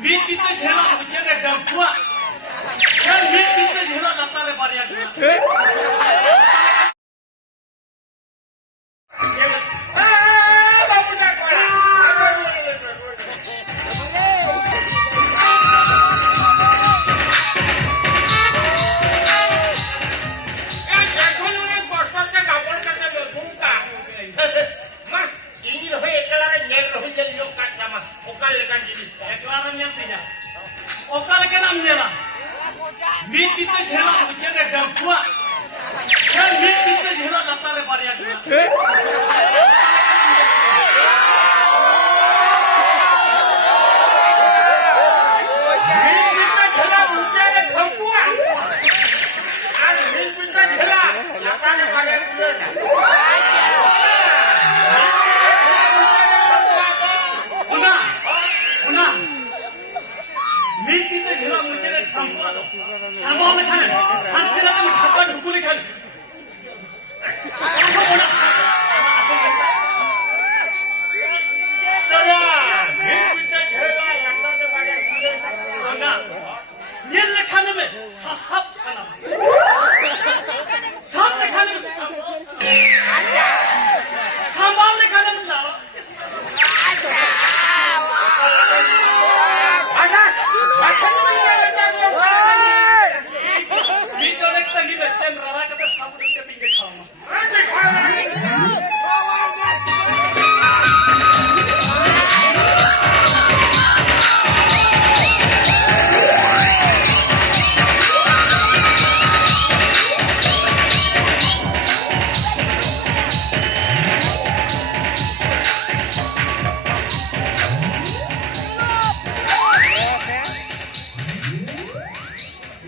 मी तिथं झेला विचारे डबुआ मी तिथं झेला जाताना पर्याय ओकाल के नाम दिला मी तिथं झेला विचारे डबुआ मी तिथं झेला जाताना पर्याय मी तिथे झेला म्हणजे थांबवलं खाणे आणि तिला हातात ढुकून खाली ये खाने में सब खाना सब खाने में संभालने खाने में लाओ मी तो एक संगीत आहे रवा का साबुन के पीछे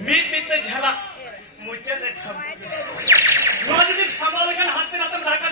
मी तिथे झाला मुझे रोज सांभाळ के हाथ पे रात राखा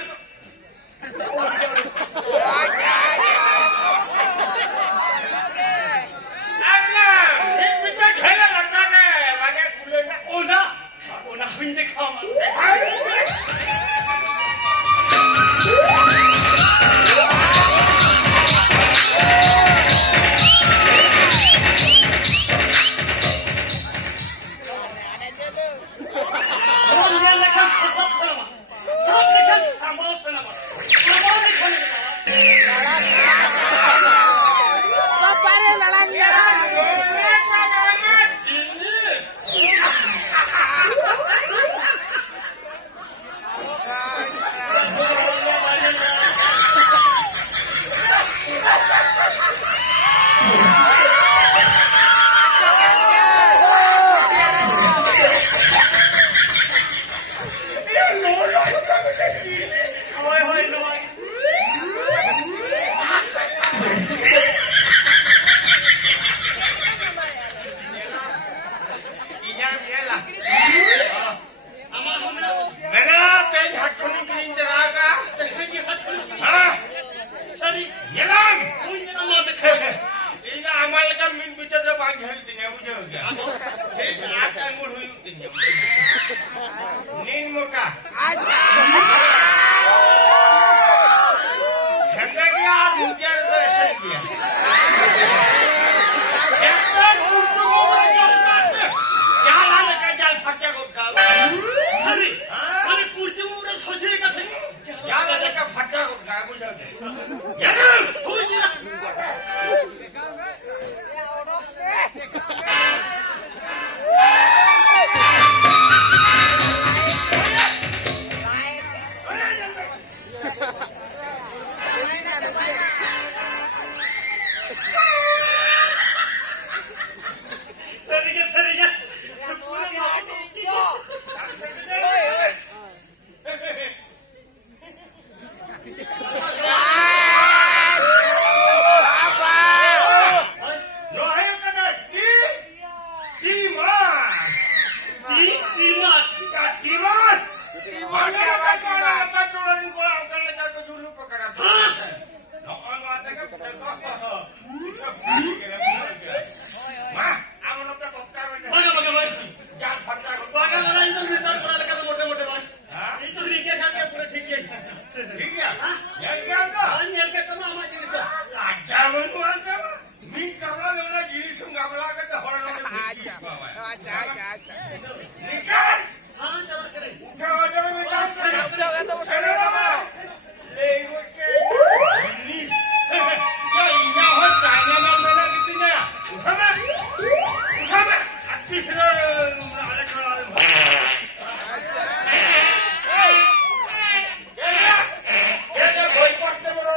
গামলা के तो हर लोग अच्छा अच्छा अच्छा निकाल हाँ चलो करे उठो जाओ निकाल उठोगे तो वो सड़े दबा ले वो के नी या इया हो चाइना में मैंने कितनी गया उठा में अति फिर आले खड़ा ये कोई पत्ते बड़ा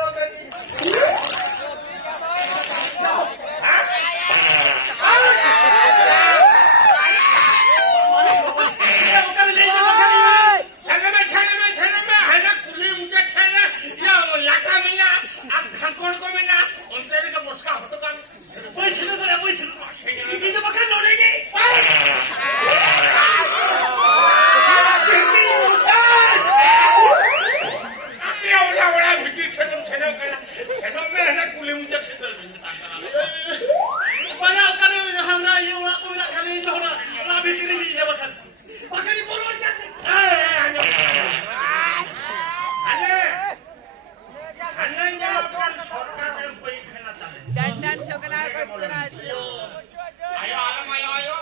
dandan chocolate chocolate आयो आयो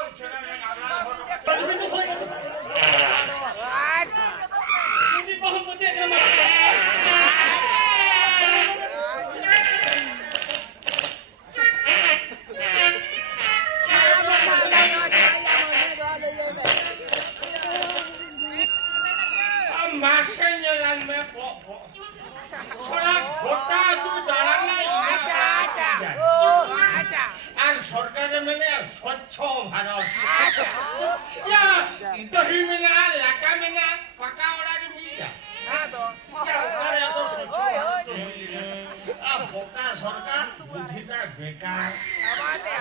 मासेंजलान में छोड़ा गोटा तू दाঁড়ানা আচ্ছা আচ্ছা ও আচ্ছা আর সরকারের মানে স্বচ্ছ ভারত আচ্ছা या दही में ना लाका में ना पका ओड़ा भी मिल जा হ্যাঁ তো या अरे तो स्वच्छ भारत तो मिल आ बोका सरकार बुद्धिता बेकार আমাদের